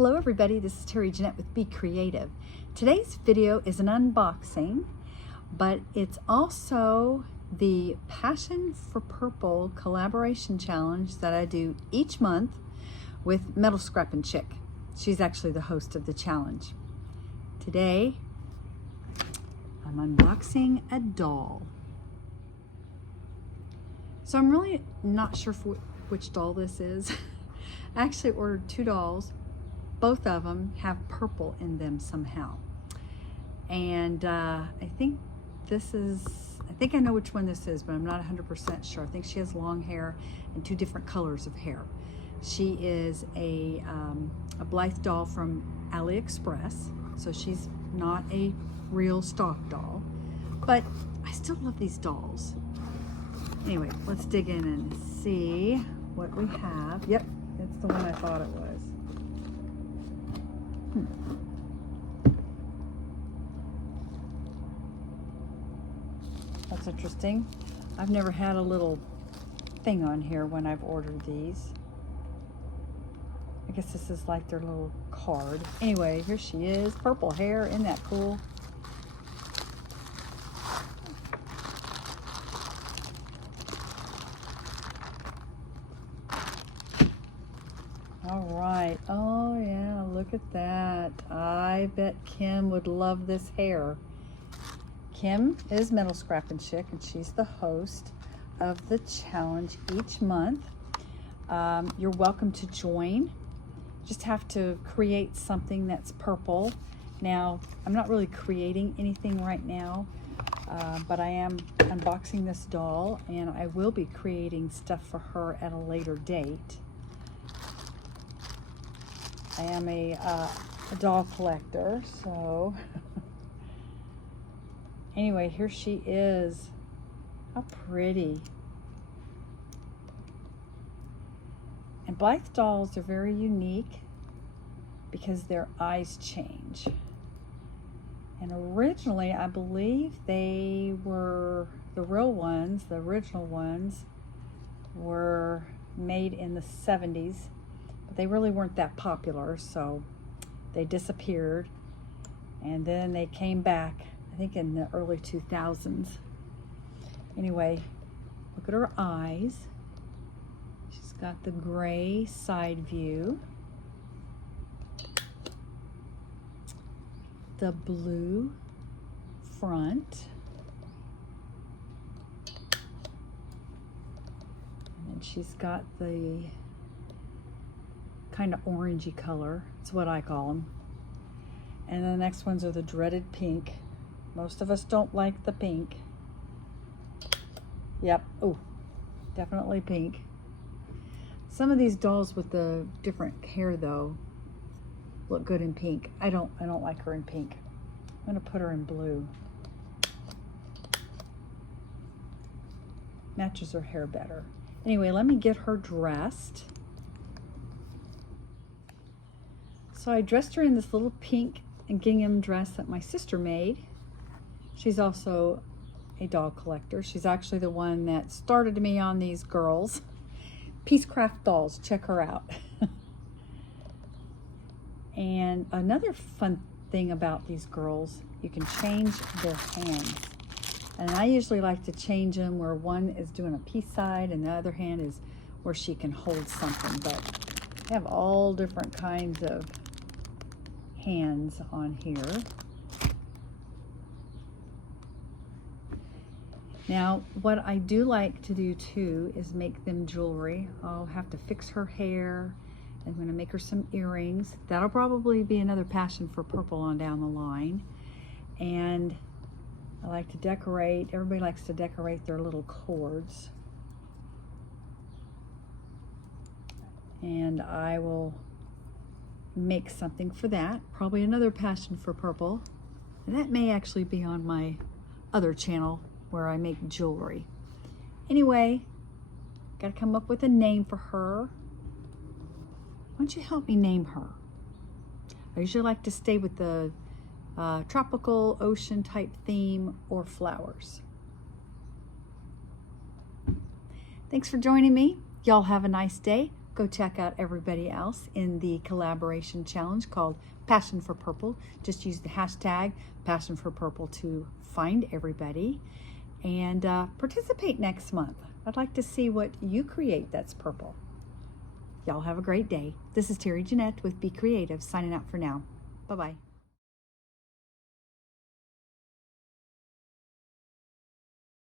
Hello everybody, this is Terry Jeanette with Be Creative. Today's video is an unboxing, but it's also the Passion for Purple collaboration challenge that I do each month with Metal Scrappin' Chick. She's actually the host of the challenge. Today, I'm unboxing a doll. So I'm really not sure which doll this is. I actually ordered two dolls. Both of them have purple in them somehow. And I think I know which one this is, but I'm not 100% sure. I think she has long hair and two different colors of hair. She is a Blythe doll from AliExpress, so she's not a real stock doll, but I still love these dolls. Anyway, let's dig in and see what we have. Yep, it's the one I thought it was. That's interesting. I've never had a little thing on here when I've ordered these. I guess this is like their little card. Anyway, here she is. Purple hair. Isn't that cool? All right. Oh, yeah. Look at that. I bet Kim would love this hair. Kim is Metal Scrappin' Chick, and she's the host of the challenge each month. You're welcome to join. Just have to create something that's purple. Now, I'm not really creating anything right now, but I am unboxing this doll, and I will be creating stuff for her at a later date. I am a doll collector, so anyway, here she is. How pretty. And Blythe dolls are very unique because their eyes change. And originally, I believe they were the real ones, the original ones were made in the 70s. But they really weren't that popular, so they disappeared. And then they came back, I think in the early 2000s. Anyway, look at her eyes. She's got the gray side view, the blue front, and then she's got the kind of orangey color. It's what I call them. And the next ones are the dreaded pink. Most of us don't like the pink. Yep. Oh, definitely pink. Some of these dolls with the different hair though look good in pink. I don't like her in pink. I'm gonna put her in blue. Matches her hair better. Anyway, let me get her dressed. So I dressed her in this little pink and gingham dress that my sister made. She's also a doll collector. She's actually the one that started me on these girls. Peacecraft Dolls, check her out. And another fun thing about these girls, you can change their hands. And I usually like to change them where one is doing a peace side and the other hand is where she can hold something. But they have all different kinds of hands on here. Now, what I do like to do too is make them jewelry. I'll have to fix her hair. I'm going to make her some earrings. That'll probably be another Passion for Purple on down the line. And I like to decorate. Everybody likes to decorate their little cords. And I will make something for that. Probably another Passion for Purple. And that may actually be on my other channel where I make jewelry. Anyway, gotta come up with a name for her. Why don't you help me name her? I usually like to stay with the tropical ocean type theme or flowers. Thanks for joining me. Y'all have a nice day. go check out everybody else in the collaboration challenge called Passion for Purple. Just use the hashtag Passion for Purple to find everybody and participate next month. I'd like to see what you create that's purple. Y'all have a great day. This is Terry Jeanette with Be Creative signing out for now. Bye-bye.